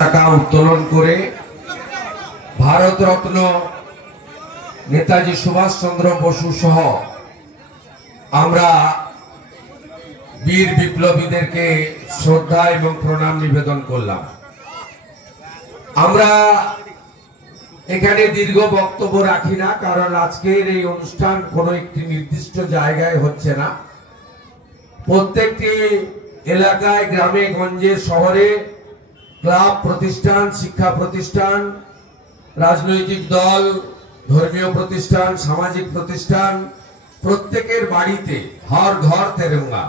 টাকা উত্তোলন করে ভারতরত্ন নেতাজি সুভাষচন্দ্র বসু সহ আমরা বীর বিপ্লবীদেরকে শ্রদ্ধা এবং প্রণাম নিবেদন করলাম। আমরা এখানে দীর্ঘ বক্তব্য রাখি না, কারণ আজকের এই অনুষ্ঠান কোনো একটি নির্দিষ্ট জায়গায় হচ্ছে না। প্রত্যেকটি এলাকায়, গ্রামে গঞ্জে, শহরে ক্লাব প্রতিষ্ঠান, শিক্ষা প্রতিষ্ঠান, রাজনৈতিক দল, ধর্মীয় প্রতিষ্ঠান, সামাজিক প্রতিষ্ঠান, প্রত্যেকের বাড়িতে হর ঘর তেরঙ্গা,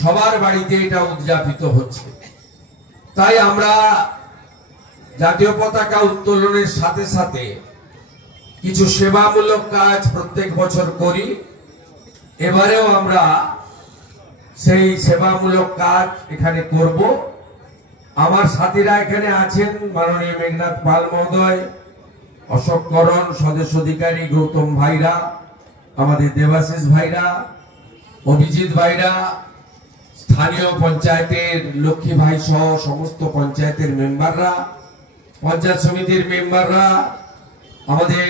সবার বাড়িতে এটা উদযাপিত হচ্ছে। তাই আমরা জাতীয় পতাকা উত্তোলনের সাথে সাথে কিছু সেবামূলক কাজ প্রত্যেক বছর করি। এবারেও আমরা সেই সেবামূলক কাজ এখানে করব। আমার সাথীরা এখানে আছেন, মাননীয় মেঘনাথ পাল মহোদয়, অশোক করণ, স্বদেশ অধিকারী গৌতম ভাইরা, আমাদের দেবাশিস ভাইরা, অভিজিৎ ভাইরা, স্থানীয় পঞ্চায়েতের লক্ষ্মী ভাই সহ সমস্ত পঞ্চায়েতের মেম্বাররা, পঞ্চায়েত সমিতির মেম্বাররা, আমাদের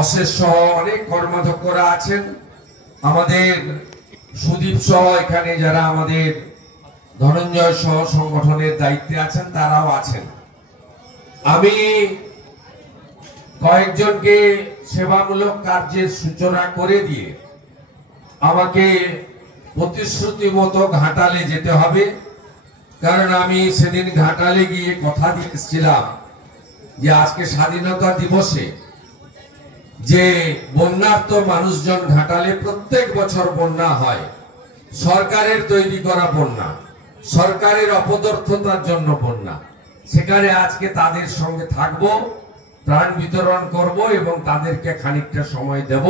অশেষ সহ অনেক কর্মাধ্যক্ষরা আছেন, আমাদের সুদীপ সহ এখানে যারা আমাদের ধনঞ্জয় সহ সংগঠনের দায়িত্বে আছেন তারাও আছেন। আমি কয়েকজনকে সেবামূলক কার্যের সূচনা করে দিয়ে আমাকে প্রতিশ্রুতি মতো ঘাটালে যেতে হবে, কারণ আমি সেদিন ঘাটালে গিয়ে কথা দিয়েছিলাম যে আজকে স্বাধীনতা দিবসে যে বন্যার্ত মানুষজন ঘাটালে, প্রত্যেক বছর বন্যা হয়, সরকারের তৈরি করা বন্যা, সরকারের অপদার্থতার জন্য বন্যা, সেখানে আজকে তাদের সঙ্গে থাকব, ত্রাণ বিতরণ করব এবং তাদেরকে খানিকটা সময় দেব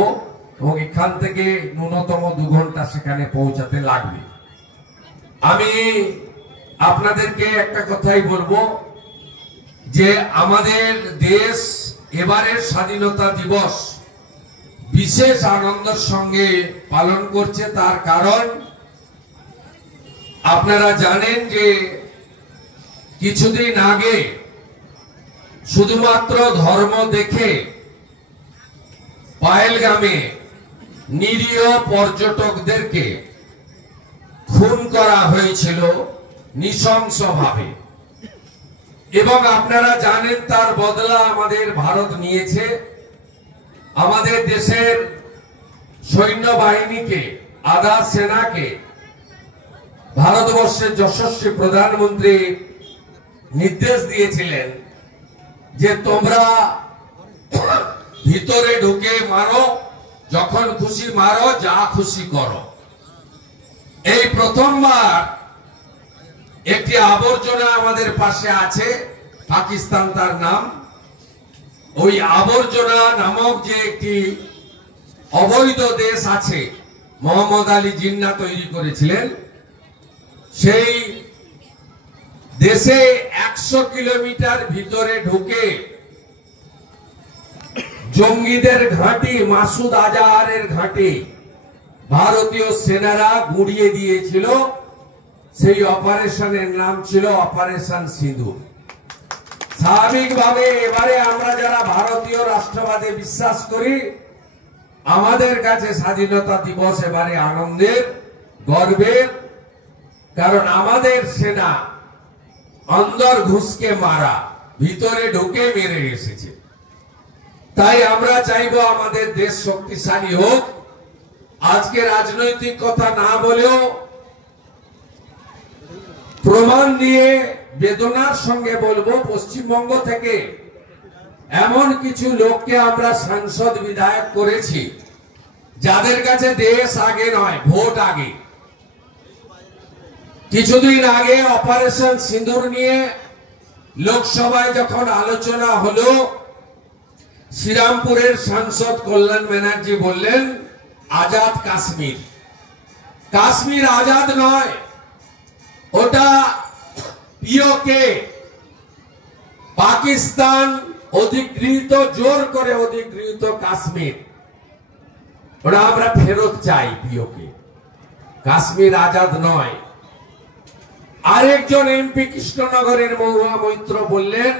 এবং এখান থেকে ন্যূনতম 2 ঘন্টা সেখানে পৌঁছাতে লাগবে। আমি আপনাদেরকে একটা কথাই বলবো যে আমাদের দেশ এবারের স্বাধীনতা দিবস বিশেষ আনন্দের সঙ্গে পালন করছে। তার কারণ আপনারা জানেন যে কিছুদিন আগে শুধুমাত্র ধর্ম দেখে পাহেলগামে নিরীহ পর্যটকদেরকে খুন করা হয়েছিল নৃশংসভাবে, এবং আপনারা জানেন তার বদলা আমাদের ভারত নিয়েছে। আমাদের দেশের সৈন্যবাহিনীকে, আধা সেনাকে ভারতবর্ষের যশস্বী প্রধানমন্ত্রী নির্দেশ দিয়েছিলেন যে তোমরা ভিতরে ঢুকে মারো, যখন খুশি মারো, যা খুশি করো। এই প্রথমবার একটি আবর্জনা আমাদের পাশে আছে, পাকিস্তান তার নাম। ওই আবর্জনা নামক যে একটি অবৈধ দেশ আছে, মোহাম্মদ আলী জিন্নাহ তৈরি করেছিলেন, সেই দেশে 100 কিলোমিটার ভিতরে ঢুকে জঙ্গিদের ঘাঁটি, মাসুদ আজহারের ঘাঁটি ভারতীয় সেনারা গুঁড়িয়ে দিয়েছিল। সেই অপারেশনের নাম ছিল অপারেশন সিঁদুর। স্বাভাবিকভাবে এবারে আমরা যারা ভারতীয় রাষ্ট্রবাদে বিশ্বাস করি, আমাদের কাছে স্বাধীনতা দিবস এবারে আনন্দের, গর্বের, কারণ আমাদের সেনা অন্দর ঘুষকে মারা, ভিতরে ঢুকে মেরে এসেছে। তাই আমরা চাইবো আমাদের দেশ শক্তিশালী হোক। আজকে রাজনৈতিক কথা না বলেও প্রমাণ দিয়ে বেদনার সঙ্গে বলবো, পশ্চিমবঙ্গ থেকে এমন কিছু লোককে আমরা সাংসদ, বিধায়ক করেছি যাদের কাছে দেশ আগে নয়, ভোট আগে। কিছুদিন আগে অপারেশন সিঁদুর নিয়ে লোকসভায় যখন আলোচনা হলো, শ্রীরামপুরের সাংসদ কল্যাণ ব্যানার্জি বললেন আজাদ কাশ্মীর। কাশ্মীর আজাদ নয়, ওটা পিওকে, পাকিস্তান অধিগৃহীত, জোর করে অধিগৃহীত কাশ্মীর। ওটা আমরা ফেরত চাই পিওকে, কাশ্মীর আজাদ নয়। আরেকজন এমপি কৃষ্ণনগরের মহুয়া মৈত্র বললেন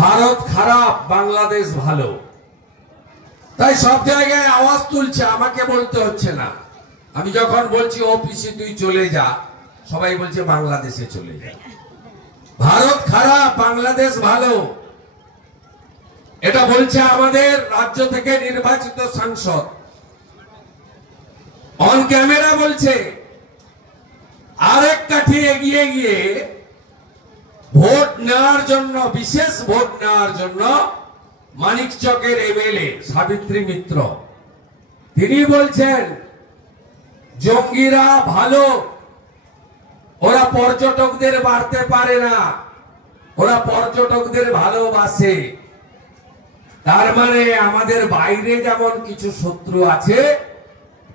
ভারত খারাপ, বাংলাদেশ ভালো। তাই সব জায়গায় আওয়াজ তুলছে, আমাকে বলতে হচ্ছে না। আমি যখন বলছি অফিসে তুই চলে যা, সবাই বলছে বাংলাদেশে চলে যা। ভারত খারাপ, বাংলাদেশ ভালো, এটা বলছে আমাদের রাজ্য থেকে নির্বাচিত সাংসদ, অন ক্যামেরা বলছে। আরেক কাঠি এগিয়ে গিয়ে ভোট নেওয়ার জন্য, বিশেষ ভোট নেওয়ার জন্য মানিকচকের এমএলএ সাবিত্রী মিত্র, তিনি বলছেন জঙ্গিরা ভালো, ওরা পর্যটকদের বাড়তে পারে না, ওরা পর্যটকদের ভালোবাসে। তার মানে আমাদের বাইরে যেমন কিছু শত্রু আছে,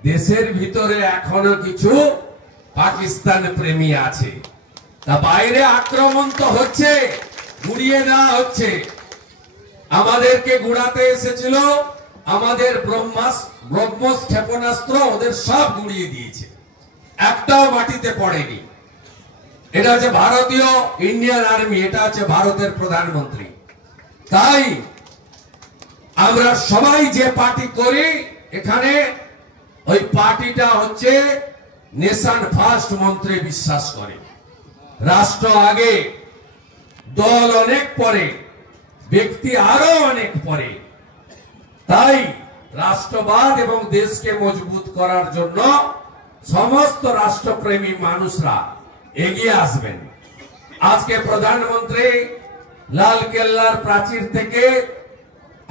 দেশের ভিতরে এখনো কিছু পাকিস্তান প্রেমী আছে। তা বাইরে আক্রমণ তো হচ্ছে, গুড়িয়ে দেওয়া হচ্ছে। আমাদেরকে গুড়াতে এসেছিল, আমাদের ব্রহ্মস ক্ষেপণাস্ত্র ওদের সব গুড়িয়ে দিয়েছে, একটাও মাটিতে পড়েনি। এটা হচ্ছে ভারতীয় ইন্ডিয়ান আর্মি, এটা হচ্ছে ভারতের প্রধানমন্ত্রী। তাই আমরা সবাই যে পার্টি করি, এখানে ওই পার্টিটা হচ্ছে নেশন ফার্স্ট মন্ত্রে বিশ্বাস করে। রাষ্ট্র আগে, দল অনেক পরে, ব্যক্তি আরো অনেক পরে। তাই রাষ্ট্রবাদ এবং দেশকে মজবুত করার জন্য সমস্ত রাষ্ট্রপ্রেমী মানুষরা এগিয়ে আসবেন। আজকে প্রধানমন্ত্রী লালকেল্লার প্রাচীর থেকে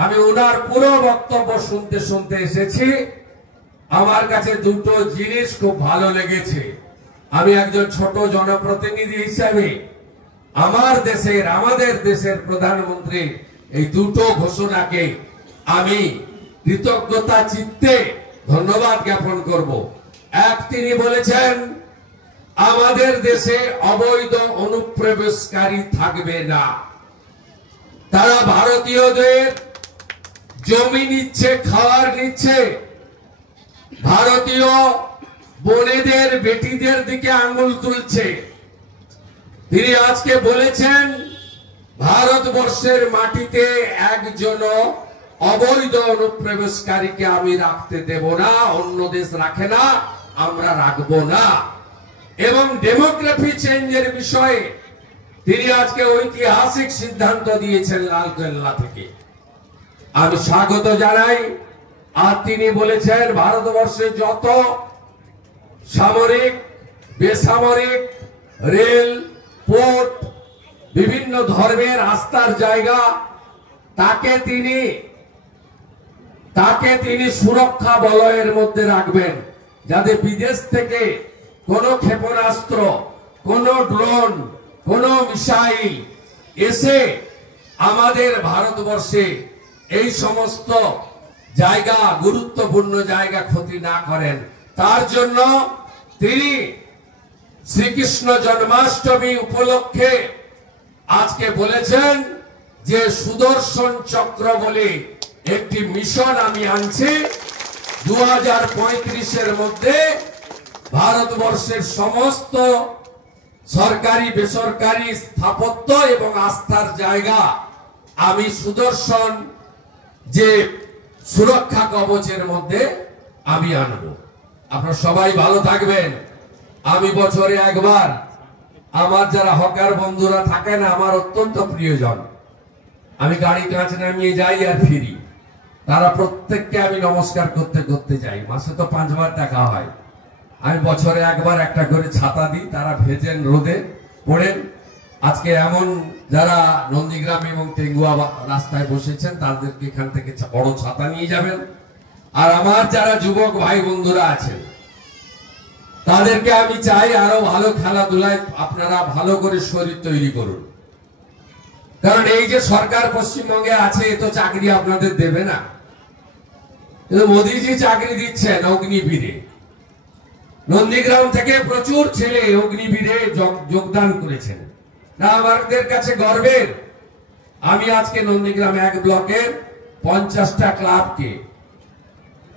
আমি ওনার পুরো বক্তব্য শুনতে শুনতে এসেছি। আমার কাছে দুটো জিনিস খুব ভালো লেগেছে। আমি একজন ছোট জনপ্রতিনিধি হিসাবে আমাদের দেশের প্রধানমন্ত্রী এই দুটো ঘোষণাকে আমি কৃতজ্ঞতা চিত্তে ধন্যবাদ জ্ঞাপন করব। এক, তিনি বলেছেন আমাদের দেশে অবৈধ অনুপ্রবেশকারী থাকবে না। তারা ভারতীয়দের জমি নিচ্ছে, খাওয়ার নিচ্ছে, ভারতীয় বোনেদের বেটিদের দিকে আঙ্গুল তুলছে। তিনি আজকে বলেছেন ভারতবর্ষের মাটিতে একজন অবৈধ অনুপ্রবেশকারীকে আমি রাখতে দেব না, অন্য দেশ রাখে না, আমরা রাখবো না। এবং ডেমোগ্রাফি চেঞ্জের বিষয়ে তিনি আজকে ঐতিহাসিক সিদ্ধান্ত দিয়েছেন লালকেল্লা থেকে, আমি স্বাগত জানাই। আর তিনি বলেছেন ভারতবর্ষে যত সামরিক, বেসামরিক, রেল, পোর্ট, বিভিন্ন ধর্মের আস্থার জায়গা, তাকে তিনি সুরক্ষা বলয়ের মধ্যে রাখবেন, যাতে বিদেশ থেকে কোন ক্ষেপণাস্ত্র, কোন ড্রোন, কোন মিসাইল এসে আমাদের ভারতবর্ষে এই সমস্ত জায়গা, গুরুত্বপূর্ণ জায়গা ক্ষতি না করেন। তার জন্য তিনি শ্রীকৃষ্ণ জন্মাষ্টমী উপলক্ষে আজকে বলেছেন যে সুদর্শন চক্র বলে একটি মিশন আমি আনছি। 2035-এর মধ্যে ভারতবর্ষের সমস্ত সরকারি বেসরকারি স্থাপত্য এবং আস্থার জায়গা আমি সুদর্শন যে সুরক্ষা কবচের মধ্যে আমি আনবো। আপনারা সবাই ভালো থাকবেন। আমি বছরে একবার আমার যারা হকার বন্ধুরা থাকেন, আমার অত্যন্ত প্রিয়জন, আমি গাড়ি কাঁচ নামিয়ে যাই আর ফিরি, তারা প্রত্যেককে আমি নমস্কার করতে করতে যাই। মাসে তো 5 বার দেখা হয়। আমি বছরে একবার একটা করে ছাতা দিই, তারা ভেজেন, রোদে পড়েন। আজকে এমন যারা নন্দীগ্রাম এবং টেঙ্গুয়া রাস্তায় বসেছেন, তাদেরকে এখান থেকে বড় ছাতা নিয়ে যাবেন। আর আমার যারা যুবক ভাই বন্ধুরা আছেন, তাদেরকে আমি চাই আরো ভালো খেলাধুলায় আপনারা ভালো করে শরীর তৈরি করুন। কারণ এই যে সরকার পশ্চিমবঙ্গে আছে, এ তো চাকরি আপনাদের দেবে না, কিন্তু মোদীজি চাকরি দিচ্ছেন অগ্নিবীরে। নন্দীগ্রাম থেকে প্রচুর ছেলে অগ্নিবীরে যোগদান করেছেন, না আমাদের কাছে গর্বের। আমি আজকে নন্দীগ্রাম 1 ব্লকের 50টা ক্লাবকে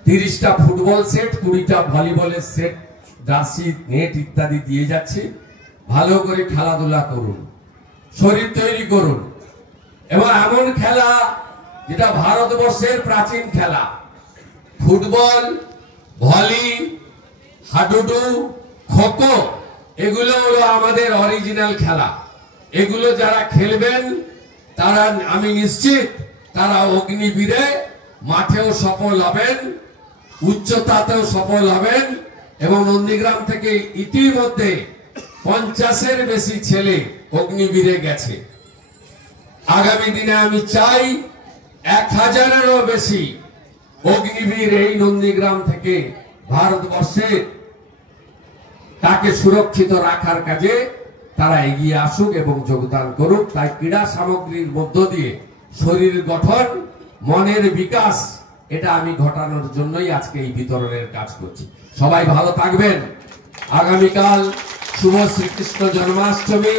30টা ফুটবল সেট, 20টা ভলিবলের সেট, জার্সি, নেট ইত্যাদি দিয়ে যাচ্ছি। ভালো করে খেলাধুলা করুন, শরীর তৈরি করুন, এবং এমন খেলা যেটা ভারতবর্ষের প্রাচীন খেলা, ফুটবল, ভলি, হাডুডু, খোখো, এগুলো হলো আমাদের অরিজিনাল খেলা। এগুলো যারা খেলবেন তারা, আমি নিশ্চিত, তারা অগ্নিবীরে মাঠেও সফল হবেন, উচ্চতাতেও সফল হবেন। এবং নন্দীগ্রাম থেকে ইতিমধ্যে 50-এর বেশি ছেলে অগ্নিবীরে গেছে। আগামী দিনে আমি চাই 1000-এরও বেশি অগ্নিবীর এই নন্দীগ্রাম থেকে ভারতবর্ষে তাকে সুরক্ষিত রাখার কাজে তারা এগিয়ে আসুক এবং যোগদান করুক। তাই ক্রীড়া সামগ্রীর মধ্য দিয়ে শরীর গঠন, মনের বিকাশ, এটা আমি ঘটানোর জন্যই আজকে এই বিতরণের কাজ করছি। সবাই ভালো থাকবেন। আগামীকাল শুভ শ্রীকৃষ্ণ জন্মাষ্টমী।